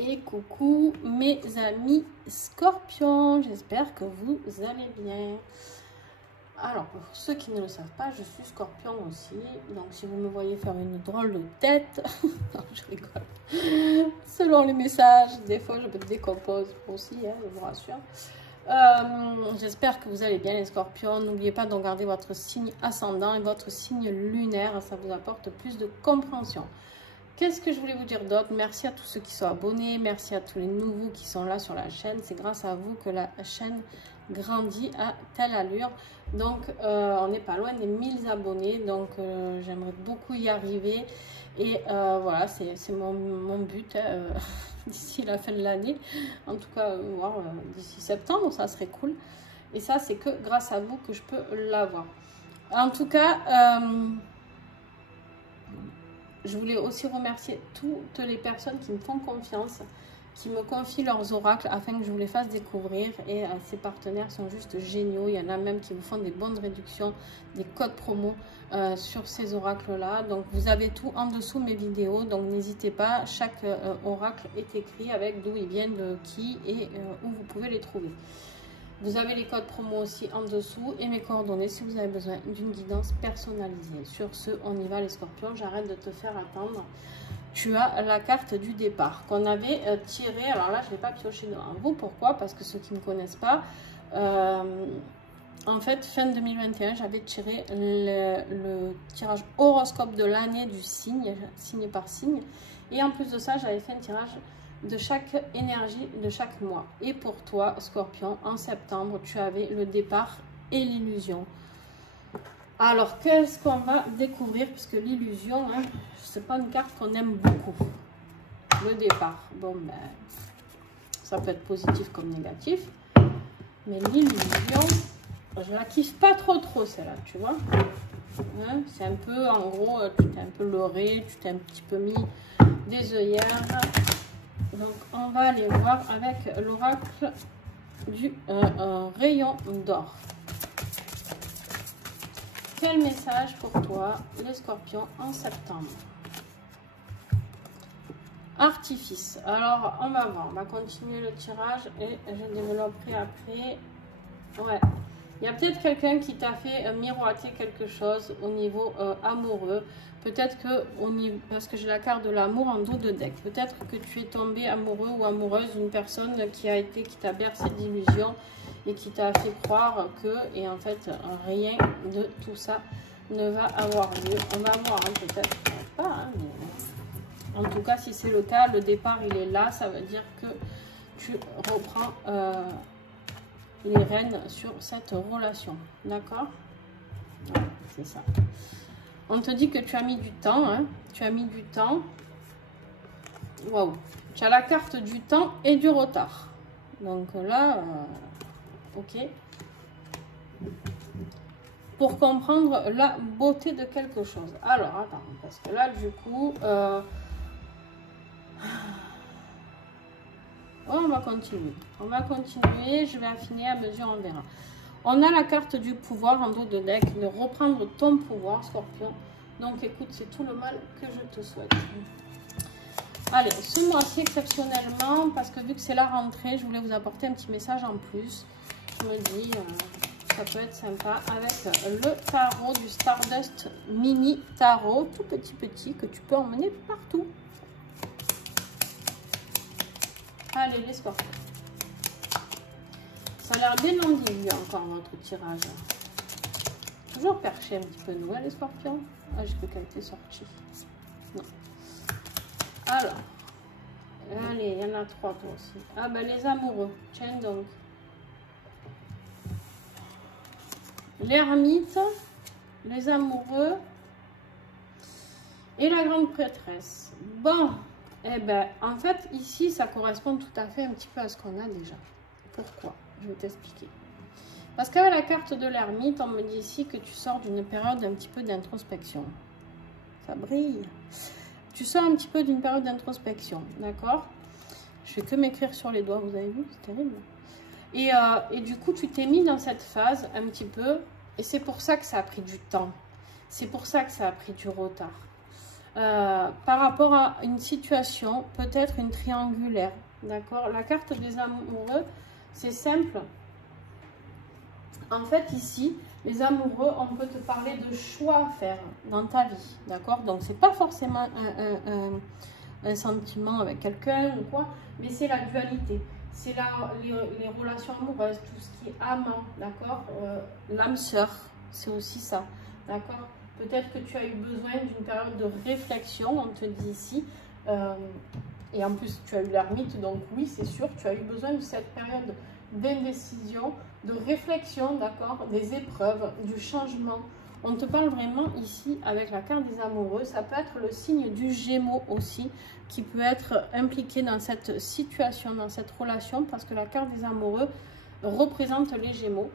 Et coucou mes amis scorpions, j'espère que vous allez bien. Alors pour ceux qui ne le savent pas, je suis scorpion aussi. Donc si vous me voyez faire une drôle de tête, non je rigole. Selon les messages, des fois je me décompose aussi, hein, je vous rassure. J'espère que vous allez bien les scorpions. N'oubliez pas de regarder votre signe ascendant et votre signe lunaire, ça vous apporte plus de compréhension. Qu'est-ce que je voulais vous dire d'autre? Merci à tous ceux qui sont abonnés, merci à tous les nouveaux qui sont là sur la chaîne. C'est grâce à vous que la chaîne grandit à telle allure. Donc, on n'est pas loin des 1000 abonnés. Donc, j'aimerais beaucoup y arriver. Et voilà, c'est mon but d'ici la fin de l'année. En tout cas, d'ici septembre, ça serait cool. Et ça, c'est que grâce à vous que je peux l'avoir. En tout cas... je voulais aussi remercier toutes les personnes qui me font confiance, qui me confient leurs oracles afin que je vous les fasse découvrir. Et ces partenaires sont juste géniaux. Il y en a même qui vous font des bonnes réductions, des codes promo sur ces oracles-là. Donc vous avez tout en dessous mes vidéos. Donc n'hésitez pas, chaque oracle est écrit avec d'où ils viennent, de qui et où vous pouvez les trouver. Vous avez les codes promo aussi en dessous et mes coordonnées si vous avez besoin d'une guidance personnalisée. Sur ce, on y va les scorpions, j'arrête de te faire attendre. Tu as la carte du départ qu'on avait tirée. Alors là, je ne vais pas piocher devant vous. Pourquoi? Parce que ceux qui ne connaissent pas, en fait, fin 2021, j'avais tiré le tirage horoscope de l'année du signe, signe par signe. Et en plus de ça, j'avais fait un tirage de chaque énergie de chaque mois. Et pour toi, Scorpion, en septembre, tu avais le départ et l'illusion. Alors, qu'est-ce qu'on va découvrir? Puisque l'illusion, hein, c'est pas une carte qu'on aime beaucoup. Le départ, bon, ben, ça peut être positif comme négatif. Mais l'illusion, je la kiffe pas trop celle-là, tu vois. Hein, c'est un peu, en gros, tu t'es un peu leurré, tu t'es un petit peu mis des œillères. Donc, on va aller voir avec l'oracle du rayon d'or. Quel message pour toi, les scorpions, en septembre? Artifice. Alors, on va voir. On va continuer le tirage et je développerai après. Ouais. Il y a peut-être quelqu'un qui t'a fait miroiter quelque chose au niveau amoureux. Peut-être que, parce que j'ai la carte de l'amour en dos de deck, peut-être que tu es tombé amoureux ou amoureuse d'une personne qui t'a bercé d'illusions et qui t'a fait croire que, et en fait, rien de tout ça ne va avoir lieu. On va voir, hein, peut-être pas, hein, mais en tout cas, si c'est le cas, le départ, il est là. Ça veut dire que tu reprends... les rênes sur cette relation, d'accord? Ouais, c'est ça. On te dit que tu as mis du temps, hein? Tu as mis du temps. Waouh! Tu as la carte du temps et du retard. Donc là, ok. Pour comprendre la beauté de quelque chose. Alors, attends, parce que là, du coup... on va continuer. On va continuer. Je vais affiner à mesure, on verra. On a la carte du pouvoir en dos de deck, de reprendre ton pouvoir, Scorpion. Donc, écoute, c'est tout le mal que je te souhaite. Allez, ce mois-ci, exceptionnellement, parce que vu que c'est la rentrée, je voulais vous apporter un petit message en plus. Je me dis, ça peut être sympa avec le tarot du Stardust Mini Tarot, tout petit, que tu peux emmener partout. Allez, les scorpions. Ça a l'air bien ambigu encore notre tirage. Toujours perché un petit peu nous, hein, les scorpions. Ah, j'ai cru qu'elle était sortie. Non. Alors. Allez, il y en a 3 toi aussi. Ah ben les amoureux. Tiens donc. L'ermite, les amoureux et la grande prêtresse. Bon. Eh bien, en fait, ici, ça correspond tout à fait un petit peu à ce qu'on a déjà. Pourquoi? Je vais t'expliquer. Parce qu'avec la carte de l'ermite, on me dit ici que tu sors d'une période un petit peu d'introspection. Ça brille. Tu sors un petit peu d'une période d'introspection, d'accord? Je fais que m'écrire sur les doigts, vous avez vu? C'est terrible. Et du coup, tu t'es mis dans cette phase un petit peu, et c'est pour ça que ça a pris du temps. C'est pour ça que ça a pris du retard. par rapport à une situation, peut-être une triangulaire. D'accord? La carte des amoureux, c'est simple. En fait, ici, les amoureux, on peut te parler de choix à faire dans ta vie. D'accord? Donc, c'est pas forcément un sentiment avec quelqu'un ou quoi, mais c'est la dualité. C'est les relations amoureuses, tout ce qui est amant, d'accord? L'âme sœur, c'est aussi ça, d'accord? Peut-être que tu as eu besoin d'une période de réflexion, on te dit ici, et en plus tu as eu l'ermite, donc oui, c'est sûr, tu as eu besoin de cette période d'indécision, de réflexion, d'accord? Des épreuves, du changement. On te parle vraiment ici avec la carte des amoureux. Ça peut être le signe du Gémeaux aussi qui peut être impliqué dans cette situation, dans cette relation, parce que la carte des amoureux représente les Gémeaux.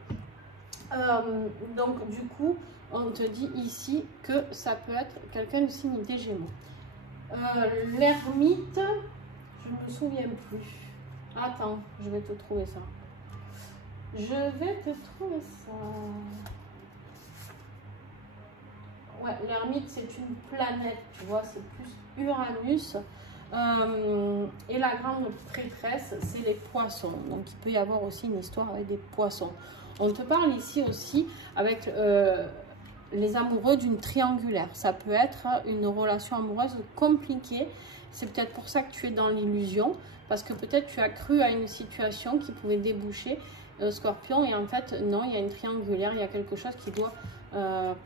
Donc du coup, on te dit ici que ça peut être quelqu'un du signe des Gémeaux. L'ermite, je ne me souviens plus. Attends, je vais te trouver ça. Je vais te trouver ça. Ouais, l'ermite, c'est une planète, tu vois, c'est plus Uranus. Et la grande prêtresse, c'est les poissons. Donc, il peut y avoir aussi une histoire avec des poissons. On te parle ici aussi avec les amoureux d'une triangulaire. Ça peut être une relation amoureuse compliquée. C'est peut-être pour ça que tu es dans l'illusion. Parce que peut-être tu as cru à une situation qui pouvait déboucher Scorpion. Et en fait, non, il y a une triangulaire. Il y a quelque chose qui doit...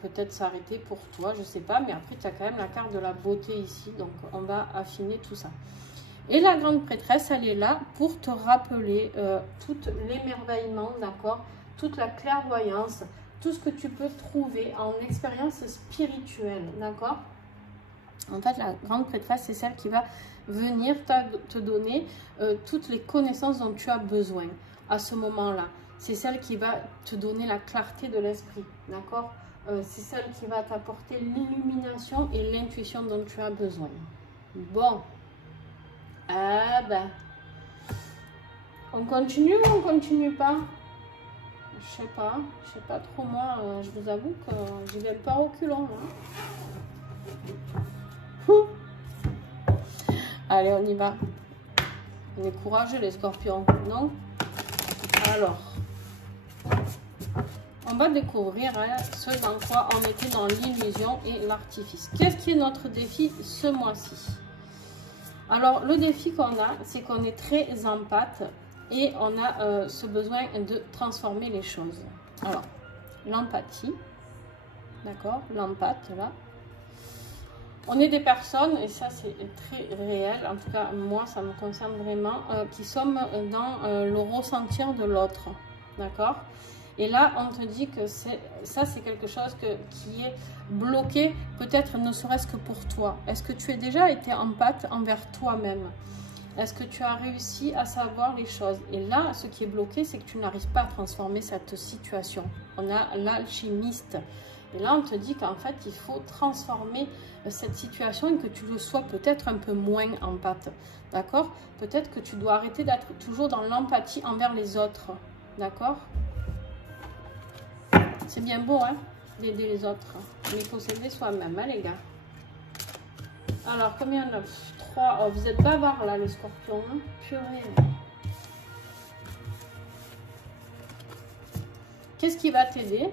peut-être s'arrêter pour toi, je sais pas, mais après tu as quand même la carte de la beauté ici, donc on va affiner tout ça. Et la grande prêtresse, elle est là pour te rappeler tout l'émerveillement, d'accord, toute la clairvoyance, tout ce que tu peux trouver en expérience spirituelle, d'accord. En fait, la grande prêtresse, c'est celle qui va venir te donner toutes les connaissances dont tu as besoin à ce moment-là. C'est celle qui va te donner la clarté de l'esprit, d'accord? C'est celle qui va t'apporter l'illumination et l'intuition dont tu as besoin. Bon. Ah ben. On continue ou on continue pas? Je sais pas trop moi. Je vous avoue que j'y vais pas au culon. Allez, on y va. On est courageux les scorpions, non? Alors. On va découvrir ce dans quoi on était dans l'illusion et l'artifice. Qu'est-ce qui est notre défi ce mois-ci? Alors, le défi qu'on a, c'est qu'on est très empathe et on a ce besoin de transformer les choses. Alors, l'empathie, d'accord? L'empathe, là. On est des personnes, et ça c'est très réel, en tout cas moi ça me concerne vraiment, qui sommes dans le ressentir de l'autre, d'accord? Et là, on te dit que ça, c'est quelque chose qui est bloqué, peut-être ne serait-ce que pour toi. Est-ce que tu as déjà été empathe envers toi-même? Est-ce que tu as réussi à savoir les choses? Et là, ce qui est bloqué, c'est que tu n'arrives pas à transformer cette situation. On a l'alchimiste. Et là, on te dit qu'en fait, il faut transformer cette situation et que tu le sois peut-être un peu moins empathe. D'accord? Peut-être que tu dois arrêter d'être toujours dans l'empathie envers les autres. D'accord? C'est bien beau, hein, d'aider les autres. Mais il faut s'aider soi-même, hein, les gars. Alors, combien? 9, 3. Oh, vous êtes bavards, là, les scorpions. Hein? Purée. Qu'est-ce qui va t'aider?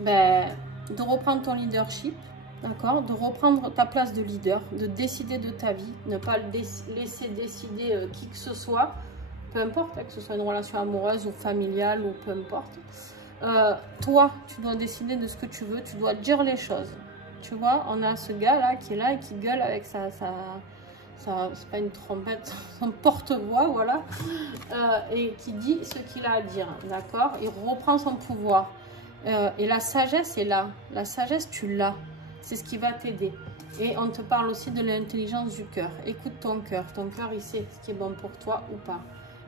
Ben, de reprendre ton leadership, d'accord? De reprendre ta place de leader, de décider de ta vie, ne pas laisser décider qui que ce soit, peu importe, hein, que ce soit une relation amoureuse ou familiale ou peu importe. Toi, tu dois décider de ce que tu veux, tu dois dire les choses. Tu vois, on a ce gars là qui est là et qui gueule avec c'est pas une trompette, son porte-voix, voilà, et qui dit ce qu'il a à dire, d'accord? Il reprend son pouvoir. Et la sagesse est là. La sagesse, tu l'as. C'est ce qui va t'aider. Et on te parle aussi de l'intelligence du cœur. Écoute ton cœur. Ton cœur, il sait ce qui est bon pour toi ou pas.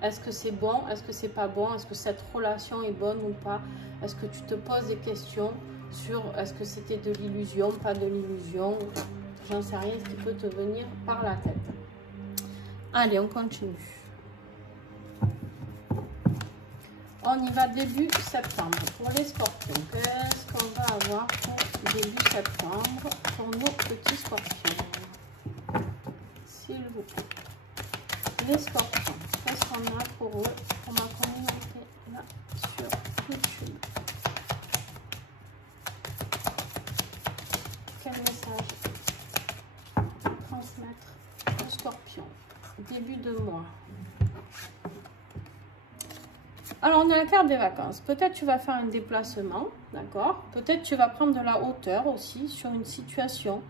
Est-ce que c'est bon? Est-ce que c'est pas bon? Est-ce que cette relation est bonne ou pas? Est-ce que tu te poses des questions sur est-ce que c'était de l'illusion, pas de l'illusion? J'en sais rien, ce qui peut te venir par la tête. Allez, on continue. On y va début septembre. Pour les scorpions, qu'est-ce qu'on va avoir pour début septembre pour nos petits scorpions. S'il vous plaît. Les scorpions, qu'est-ce qu'on a pour eux, pour ma communauté là sur YouTube? Quel message transmettre aux scorpions? Début de mois. Alors, on a la carte des vacances. Peut-être tu vas faire un déplacement, d'accord? Peut-être tu vas prendre de la hauteur aussi sur une situation.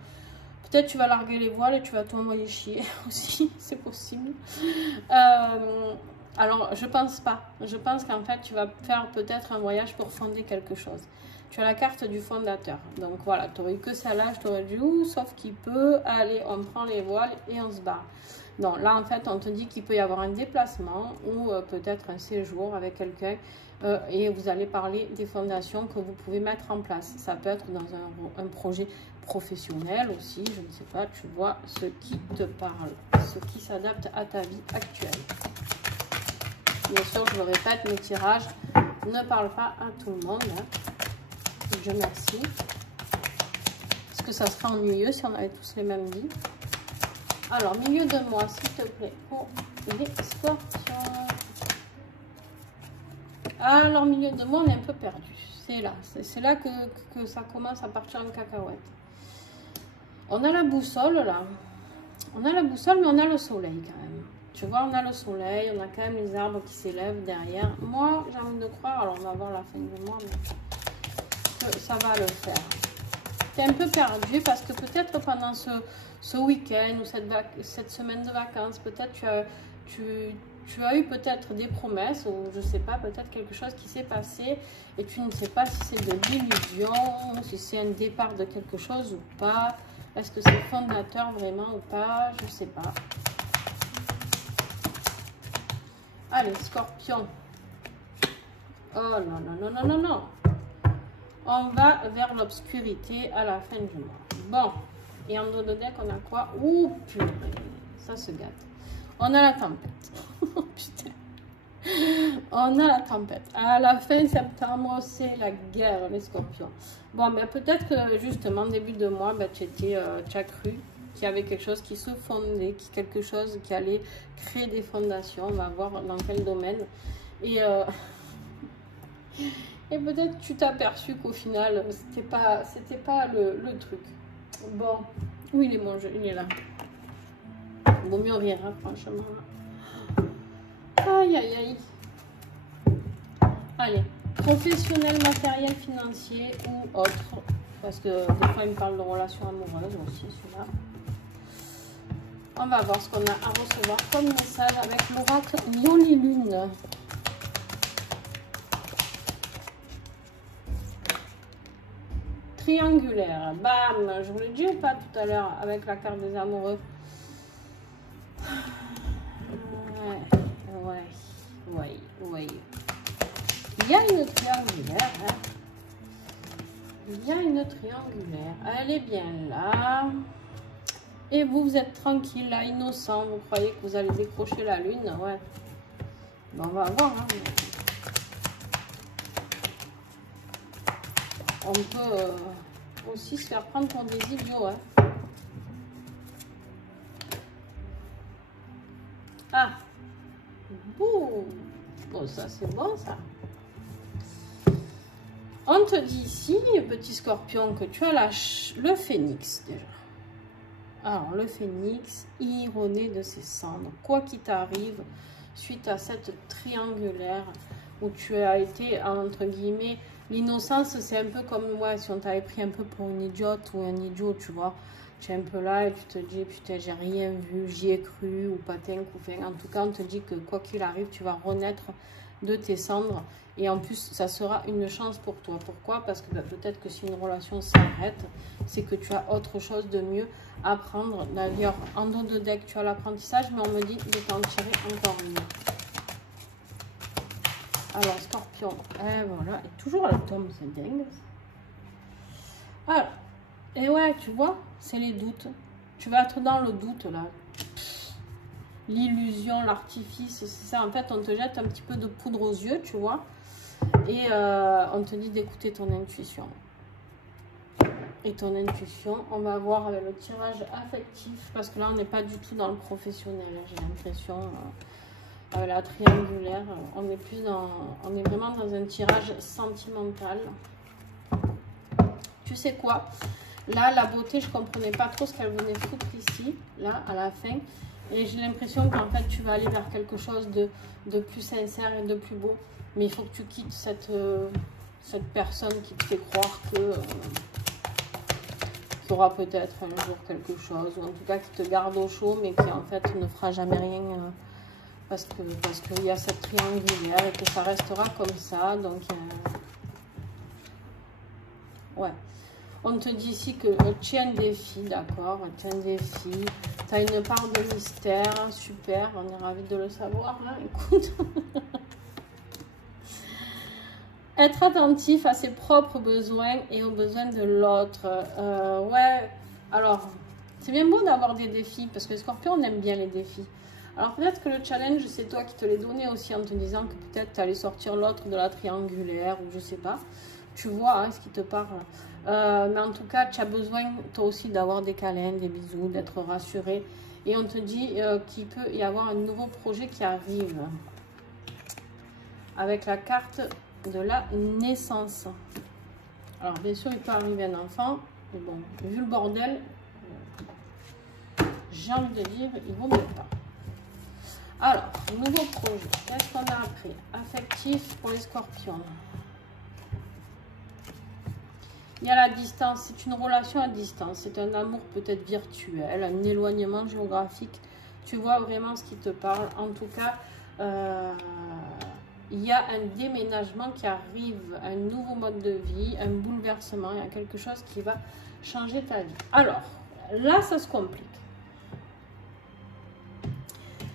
Peut-être tu vas larguer les voiles et tu vas t'envoyer chier aussi, c'est possible. Alors, je pense pas. Je pense qu'en fait, tu vas faire peut-être un voyage pour fonder quelque chose. Tu as la carte du fondateur. Donc voilà, tu aurais eu que celle-là, je t'aurais dit, sauf qu'il peut, allez, on prend les voiles et on se barre. Non, là, en fait, on te dit qu'il peut y avoir un déplacement ou peut-être un séjour avec quelqu'un et vous allez parler des fondations que vous pouvez mettre en place. Ça peut être dans un projet professionnel aussi, je ne sais pas, tu vois ce qui te parle, ce qui s'adapte à ta vie actuelle. Bien sûr, je le répète, mes tirages ne parlent pas à tout le monde. Hein. Je remercie. Parce que ça serait ennuyeux si on avait tous les mêmes vies. Alors, milieu de mois, s'il te plaît, pour les scorpions. Alors, milieu de mois, on est un peu perdu. C'est là. C'est là que ça commence à partir en cacahuète. On a la boussole, là. On a la boussole, mais on a le soleil, quand même. Tu vois, on a le soleil, on a quand même les arbres qui s'élèvent derrière. Moi, j'ai envie de croire, alors on va voir la fin du mois, mais que ça va le faire. Tu es un peu perdu parce que peut-être pendant ce week-end ou cette semaine de vacances, peut-être tu as eu peut-être des promesses ou je sais pas, peut-être quelque chose qui s'est passé et tu ne sais pas si c'est de l'illusion, si c'est un départ de quelque chose ou pas. Est-ce que c'est fondateur vraiment ou pas? Je sais pas. Allez, scorpion. Oh non, non, non, non, non, non. On va vers l'obscurité à la fin du mois. Bon. Et en dos de deck, on a quoi? Ouh, purée. Ça se gâte. On a la tempête. Putain. On a la tempête. À la fin septembre, c'est la guerre, les scorpions. Bon, ben peut-être que justement, début de mois, ben, tu as cru qu'il y avait quelque chose qui se fondait, quelque chose qui allait créer des fondations. On va voir dans quel domaine. Et peut-être tu t'es aperçu qu'au final, c'était pas le truc. Bon, où il est mon jeu? Il est là. Vaut mieux rire, hein, franchement. Aïe, aïe, aïe. Allez, professionnel, matériel, financier ou autre. Parce que des fois, il me parle de relations amoureuses aussi, celui-là. On va voir ce qu'on a à recevoir comme message avec l'oracle Yoli Lune. Triangulaire. Bam! Je vous l'ai dit ou pas tout à l'heure avec la carte des amoureux? Ouais. Il y a une triangulaire. Hein. Il y a une triangulaire. Elle est bien là. Et vous êtes tranquille, là, innocent. Vous croyez que vous allez décrocher la lune? Ouais. Bon, on va voir. Hein. On peut aussi se faire prendre pour des idiots. Hein. Ah! Ouh. Bon, ça c'est bon ça. On te dit ici, petit scorpion, que tu as le phénix déjà. Alors, le phénix, ironé de ses cendres. Quoi qu'il t'arrive, suite à cette triangulaire où tu as été, entre guillemets, l'innocence, c'est un peu comme moi, si on t'avait pris un peu pour une idiote ou un idiot, tu vois. Tu es un peu là et tu te dis, putain, j'ai rien vu, j'y ai cru, ou patin, couffin. En tout cas, on te dit que quoi qu'il arrive, tu vas renaître de tes cendres. Et en plus, ça sera une chance pour toi. Pourquoi? Parce que bah, peut-être que si une relation s'arrête, c'est que tu as autre chose de mieux à prendre. D'ailleurs, en dos de deck, tu as l'apprentissage, mais on me dit de t'en tirer encore une. Alors, scorpion, et voilà. Et toujours elle tombe, c'est dingue. Alors, et ouais, tu vois, c'est les doutes. Tu vas être dans le doute, là. L'illusion, l'artifice, c'est ça. En fait, on te jette un petit peu de poudre aux yeux, tu vois. Et on te dit d'écouter ton intuition. et ton intuition. On va voir avec le tirage affectif, parce que là, on n'est pas du tout dans le professionnel. J'ai l'impression, avec la triangulaire, on est plus dans, on est vraiment dans un tirage sentimental. Tu sais quoi? Là, la beauté, je comprenais pas trop ce qu'elle venait foutre ici, là, à la fin. Et j'ai l'impression qu'en fait, tu vas aller vers quelque chose de plus sincère et de plus beau. Mais il faut que tu quittes cette personne qui te fait croire que qu'il y aura peut-être un jour quelque chose. Ou en tout cas, qui te garde au chaud, mais qui en fait ne fera jamais rien. Parce qu'il y a cette triangulaire et que ça restera comme ça. Donc, ouais. On te dit ici que tu as un défi, d'accord? Tu as un défi. Tu as une part de mystère. Super, on est ravis de le savoir. Hein, écoute. Être attentif à ses propres besoins et aux besoins de l'autre. Ouais, alors, c'est bien beau d'avoir des défis. Parce que les scorpions, on aime bien les défis. Alors peut-être que le challenge, c'est toi qui te l'ai donné aussi en te disant que peut-être tu allais sortir l'autre de la triangulaire ou je sais pas. Tu vois hein, ce qui te parle. Mais en tout cas, tu as besoin toi aussi d'avoir des câlins, des bisous, d'être rassuré. Et on te dit qu'il peut y avoir un nouveau projet qui arrive. Avec la carte de la naissance. Alors bien sûr, il peut arriver un enfant. Mais bon, vu le bordel, j'ai envie de dire, il vaut mieux pas. Alors, nouveau projet. Qu'est-ce qu'on a après? Affectif pour les scorpions. Il y a la distance. C'est une relation à distance. C'est un amour peut-être virtuel, un éloignement géographique. Tu vois vraiment ce qui te parle. En tout cas, il y a un déménagement qui arrive, un nouveau mode de vie, un bouleversement. Il y a quelque chose qui va changer ta vie. Alors, là, ça se complique.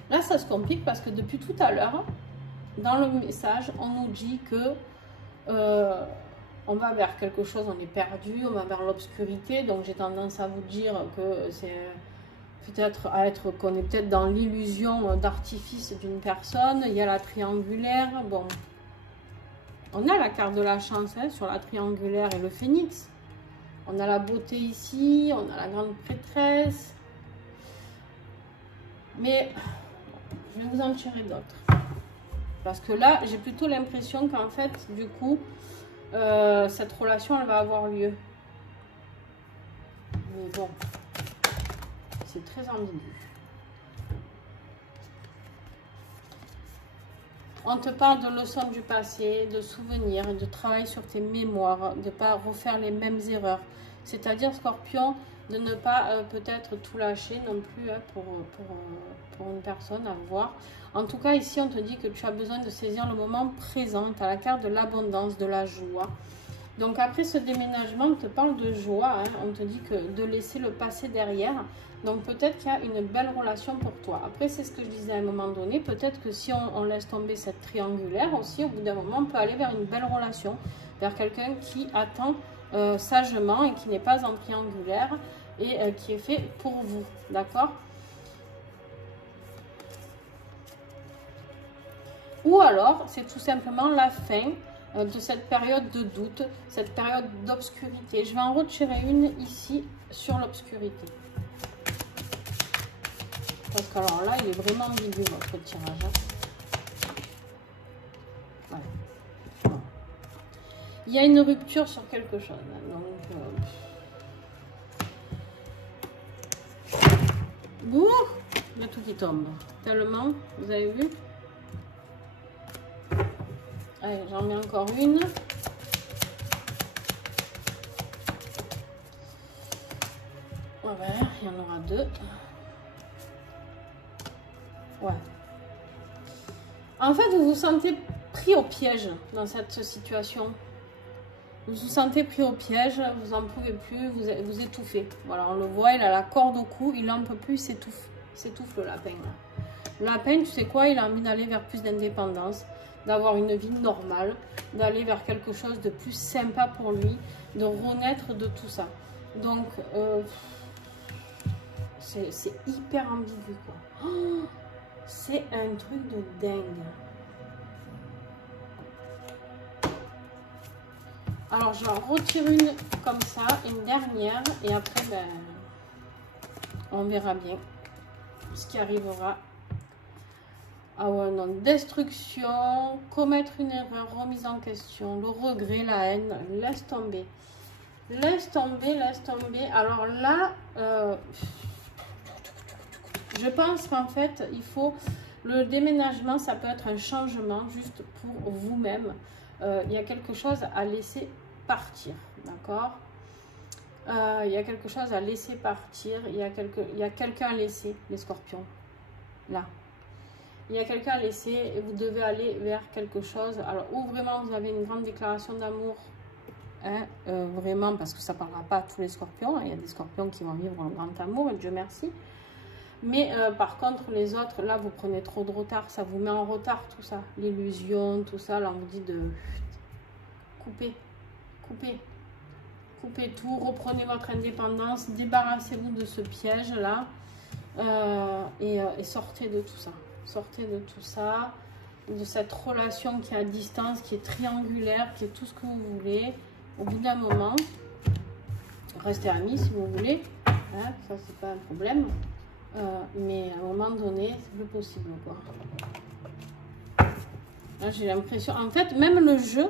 Là, ça se complique parce que depuis tout à l'heure, dans le message, on nous dit que on va vers quelque chose, on est perdu, on va vers l'obscurité. Donc, j'ai tendance à vous dire que c'est peut-être qu'on est peut-être dans l'illusion d'artifice d'une personne. Il y a la triangulaire. Bon, on a la carte de la chance hein, sur la triangulaire et le phénix. On a la beauté ici, on a la grande prêtresse. Mais je vais vous en tirer d'autres. Parce que là, j'ai plutôt l'impression qu'en fait, du coup, cette relation, elle va avoir lieu. Mais bon, c'est très ambigu. On te parle de leçons du passé, de souvenirs, de travail sur tes mémoires, de ne pas refaire les mêmes erreurs. C'est-à-dire, Scorpion, de ne pas peut-être tout lâcher non plus hein, pour une personne à voir. En tout cas, ici, on te dit que tu as besoin de saisir le moment présent. Tu as la carte de l'abondance, de la joie. Donc, après ce déménagement, on te parle de joie. Hein, on te dit que de laisser le passé derrière. Donc, peut-être qu'il y a une belle relation pour toi. Après, c'est ce que je disais à un moment donné. Peut-être que si on laisse tomber cette triangulaire aussi, au bout d'un moment, on peut aller vers une belle relation. Vers quelqu'un qui attend sagement et qui n'est pas en triangulaire. Et qui est fait pour vous, d'accord? Ou alors, c'est tout simplement la fin de cette période de doute, cette période d'obscurité. Je vais en retirer une ici sur l'obscurité. Parce que alors là, il est vraiment ambigu votre tirage. Hein. Ouais. Il y a une rupture sur quelque chose. Hein, donc... Ouh, il y a tout qui tombe. Tellement, vous avez vu? Allez, j'en mets encore une. Voilà, il y en aura deux. Ouais. En fait, vous vous sentez pris au piège dans cette situation. Vous vous sentez pris au piège, vous n'en pouvez plus, vous étouffez. Voilà, on le voit, il a la corde au cou, il n'en peut plus, il s'étouffe. Il s'étouffe le lapin. Là. Le lapin, tu sais quoi, il a envie d'aller vers plus d'indépendance, d'avoir une vie normale, d'aller vers quelque chose de plus sympa pour lui, de renaître de tout ça. Donc, c'est hyper ambigu, quoi. Oh, c'est un truc de dingue. Alors, j'en retire une comme ça, une dernière. Et après, ben, on verra bien ce qui arrivera. Ah ouais, non, destruction, commettre une erreur, remise en question, le regret, la haine, laisse tomber. Laisse tomber, laisse tomber. Alors là, je pense qu'en fait, il faut... Le déménagement, ça peut être un changement juste pour vous-même. Il y a quelque chose à laisser partir, d'accord? Il y a quelque chose à laisser partir. Il y a quelqu'un à laisser, les scorpions. Là. Il y a quelqu'un à laisser et vous devez aller vers quelque chose. Alors, ou vraiment vous avez une grande déclaration d'amour, hein, vraiment, parce que ça ne parlera pas à tous les scorpions. Hein, il y a des scorpions qui vont vivre un grand amour, et Dieu merci. Mais par contre, les autres, là, vous prenez trop de retard. Ça vous met en retard, tout ça. L'illusion, tout ça. Là, on vous dit de couper, couper, couper tout. Reprenez votre indépendance. Débarrassez-vous de ce piège-là. Et sortez de tout ça. Sortez de tout ça, de cette relation qui est à distance, qui est triangulaire, qui est tout ce que vous voulez. Au bout d'un moment, restez amis si vous voulez, hein, ça c'est pas un problème, mais à un moment donné, c'est plus possible, quoi. Là, j'ai l'impression, en fait, même le jeu,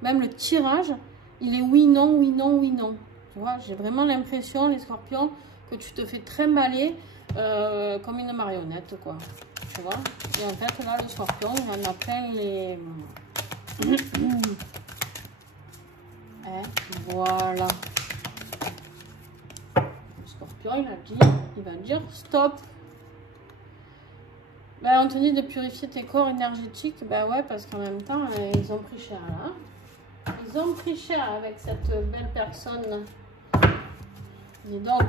même le tirage, il est oui, non, oui, non, oui, non. Tu vois, j'ai vraiment l'impression, les scorpions, que tu te fais trimballer comme une marionnette, quoi. Tu vois, et en fait là le scorpion il en a plein les hein, voilà, le scorpion il va dire stop. Ben, on te dit de purifier tes corps énergétiques. Ben ouais, parce qu'en même temps ils ont pris cher là, ils ont pris cher avec cette belle personne. Dis donc.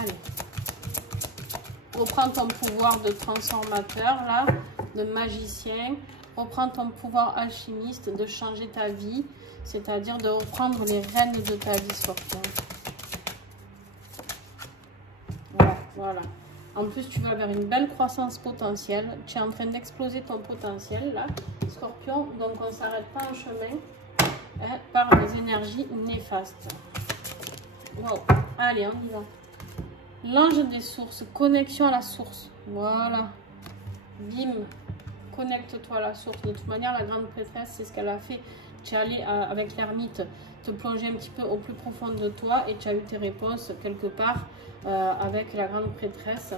Allez, reprends ton pouvoir de transformateur, là, de magicien. Reprends ton pouvoir alchimiste de changer ta vie, c'est-à-dire de reprendre les rênes de ta vie, scorpion. Voilà, voilà. En plus, tu vas vers une belle croissance potentielle. Tu es en train d'exploser ton potentiel, là, scorpion. Donc, on ne s'arrête pas en chemin, hein, par des énergies néfastes. Wow. Allez, on y va. L'ange des sources, connexion à la source. Voilà. Bim. Connecte-toi à la source. De toute manière, la grande prêtresse, c'est ce qu'elle a fait. Tu es allé avec l'ermite te plonger un petit peu au plus profond de toi et tu as eu tes réponses quelque part avec la grande prêtresse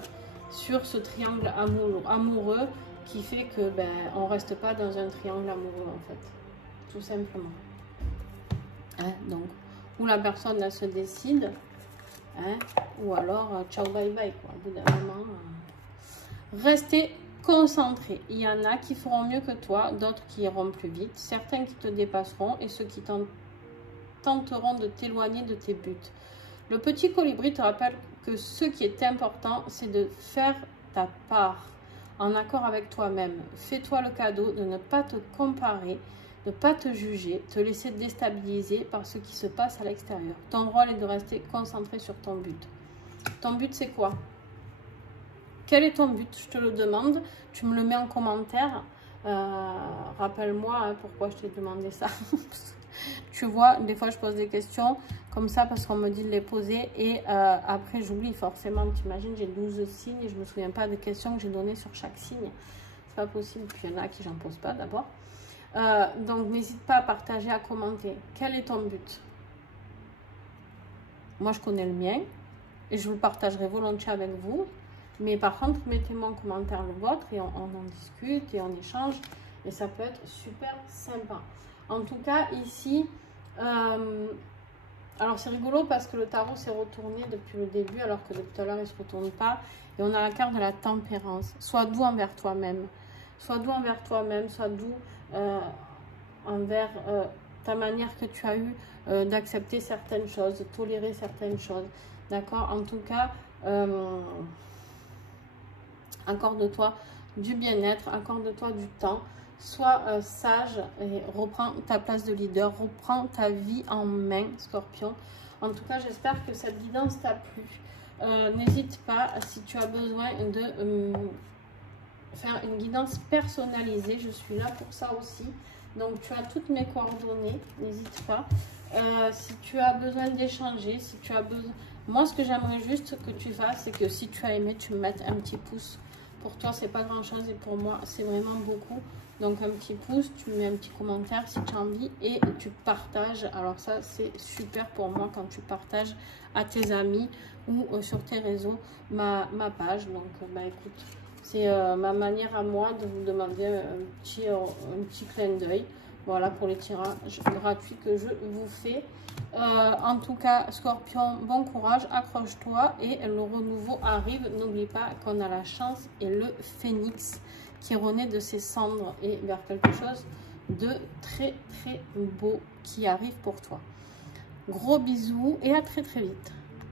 sur ce triangle amoureux qui fait que ben, on reste pas dans un triangle amoureux en fait. Tout simplement. Hein, donc, où la personne elle se décide. Hein, ou alors ciao bye bye quoi. Au bout d'un moment, restez concentrés. Il y en a qui feront mieux que toi, d'autres qui iront plus vite, certains qui te dépasseront et ceux qui tenteront de t'éloigner de tes buts. Le petit colibri te rappelle que ce qui est important, c'est de faire ta part en accord avec toi-même. Fais-toi le cadeau de ne pas te comparer, de ne pas te juger, te laisser déstabiliser par ce qui se passe à l'extérieur. Ton rôle est de rester concentré sur ton but. Ton but, c'est quoi? Quel est ton but? Je te le demande. Tu me le mets en commentaire. Rappelle-moi hein, pourquoi je t'ai demandé ça. Tu vois, des fois, je pose des questions comme ça parce qu'on me dit de les poser. Et après, j'oublie forcément. T'imagines, j'ai 12 signes et je ne me souviens pas des questions que j'ai données sur chaque signe. C'est pas possible. Puis il y en a qui j'en pose pas d'abord. Donc, n'hésite pas à partager, à commenter. Quel est ton but? Moi, je connais le mien et je vous le partagerai volontiers avec vous. Mais par contre, mettez-moi en commentaire le vôtre et on en discute et on échange. Et ça peut être super sympa. En tout cas, ici, alors c'est rigolo parce que le tarot s'est retourné depuis le début alors que depuis tout à l'heure, il ne se retourne pas. Et on a la carte de la tempérance. Sois doux envers toi-même. Sois doux envers toi-même. Sois doux envers ta manière que tu as eu d'accepter certaines choses, de tolérer certaines choses. D'accord? En tout cas, accorde-toi du bien-être, accorde-toi du temps. Sois sage et reprends ta place de leader, reprends ta vie en main, Scorpion. En tout cas, j'espère que cette guidance t'a plu. n'hésite pas si tu as besoin de faire une guidance personnalisée. Je suis là pour ça aussi. Donc, tu as toutes mes coordonnées. N'hésite pas. Si tu as besoin d'échanger, si tu as besoin... Moi, ce que j'aimerais juste que tu fasses, c'est que si tu as aimé, tu me mettes un petit pouce. Pour toi, c'est pas grand-chose et pour moi, c'est vraiment beaucoup. Donc, un petit pouce, tu mets un petit commentaire si tu as envie et tu partages. Alors ça, c'est super pour moi quand tu partages à tes amis ou sur tes réseaux ma page. Donc, bah écoute, c'est ma manière à moi de vous demander un petit clin d'œil. Voilà pour les tirages gratuits que je vous fais. En tout cas, Scorpion, bon courage, accroche-toi et le renouveau arrive. N'oublie pas qu'on a la chance et le phénix qui renaît de ses cendres et vers quelque chose de très très beau qui arrive pour toi. Gros bisous et à très très vite.